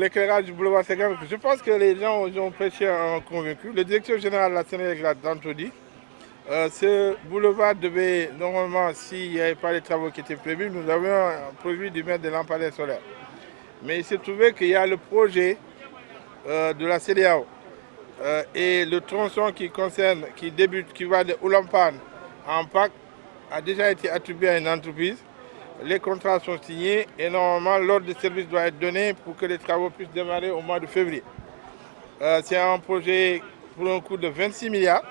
l'éclairage du boulevard Ségal, je pense que les gens ont prêché un convaincu. Le directeur général de la Sénélec l'a tantôt dit. Ce boulevard devait, normalement, s'il n'y avait pas les travaux qui étaient prévus, nous avions prévu de mettre des lampadaires solaires. Mais il s'est trouvé qu'il y a le projet de la CEDEAO et le tronçon qui débute, qui va de Oulampan en PAC, a déjà été attribué à une entreprise. Les contrats sont signés et normalement l'ordre de service doit être donné pour que les travaux puissent démarrer au mois de février. C'est un projet pour un coût de 26 milliards,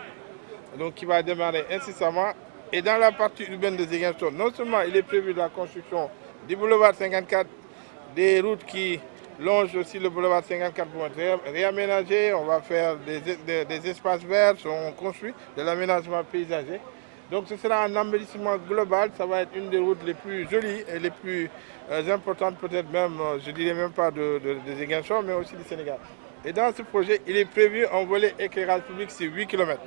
donc qui va démarrer incessamment. Et dans la partie urbaine de Ziguinchor, non seulement il est prévu la construction du boulevard 54, des routes qui longent aussi le boulevard 54 pour être réaménagées, on va faire des espaces verts, sont construits, de l'aménagement paysager. Donc ce sera un embellissement global, ça va être une des routes les plus jolies et les plus importantes, peut-être même, je dirais même pas de Ziguinchor, mais aussi du Sénégal. Et dans ce projet, il est prévu un volet éclairage public sur 8 km,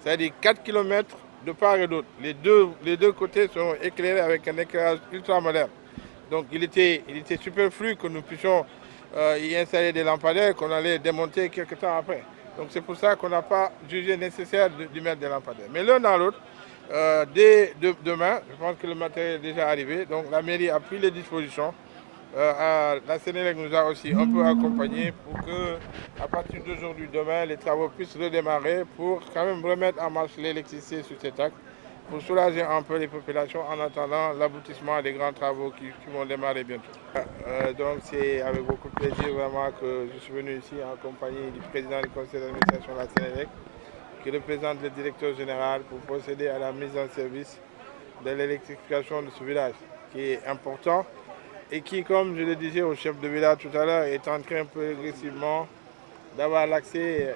c'est-à-dire 4 km de part et d'autre. Les deux côtés seront éclairés avec un éclairage ultra moderne. Donc il était superflu que nous puissions y installer des lampadaires qu'on allait démonter quelques temps après. Donc c'est pour ça qu'on n'a pas jugé nécessaire d'y mettre des lampadaires. Mais l'un dans l'autre, dès demain, je pense que le matériel est déjà arrivé, donc la mairie a pris les dispositions. La Sénélec nous a aussi un peu accompagnés pour que, à partir d'aujourd'hui, demain, les travaux puissent redémarrer pour quand même remettre en marche l'électricité sur cet axe, pour soulager un peu les populations en attendant l'aboutissement des grands travaux qui vont démarrer bientôt. Donc c'est avec beaucoup de plaisir vraiment que je suis venu ici en compagnie du président du conseil d'administration de la Sénélec, qui représente le directeur général pour procéder à la mise en service de l'électrification de ce village, qui est important et qui, comme je le disais au chef de village tout à l'heure, est en train progressivement d'avoir l'accès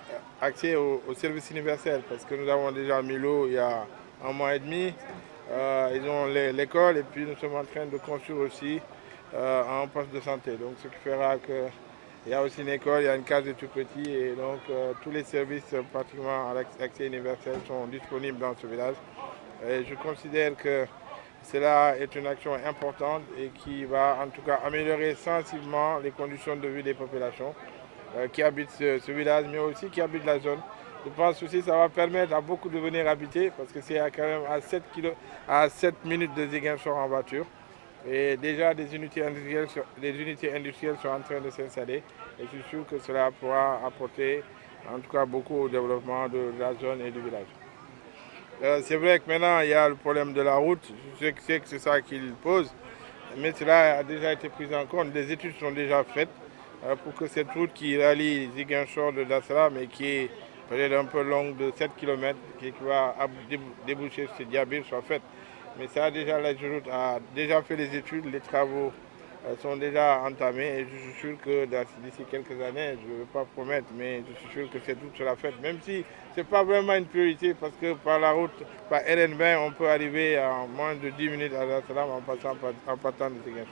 au service universel, parce que nous avons déjà mis l'eau il y a un mois et demi, ils ont l'école et puis nous sommes en train de construire aussi un poste de santé. Donc ce qui fera que il y a aussi une école, il y a une case de tout petit et donc tous les services pratiquement à l'accès universel sont disponibles dans ce village. Et je considère que cela est une action importante et qui va en tout cas améliorer sensiblement les conditions de vie des populations qui habitent ce village, mais aussi qui habitent la zone. Je pense aussi que ça va permettre à beaucoup de venir habiter parce que c'est quand même à 7 minutes de Ziguinchor en voiture. Et déjà des unités industrielles sont en train de s'installer et je suis sûr que cela pourra apporter en tout cas beaucoup au développement de la zone et du village. C'est vrai que maintenant il y a le problème de la route, je sais que c'est ça qu'il pose, mais cela a déjà été pris en compte, des études sont déjà faites pour que cette route qui rallie Ziguinchor de Dar es Salaam et qui est peut-être un peu longue de 7 km qui va déboucher sur Diabil soit faite. Mais ça, déjà, la route a déjà fait les études, les travaux sont déjà entamés et je suis sûr que d'ici quelques années, je ne veux pas promettre, mais je suis sûr que cette route sera faite, même si ce n'est pas vraiment une priorité parce que par la route, par RN20, on peut arriver en moins de 10 minutes à Dar es Salaam en partant de Ziguinchor.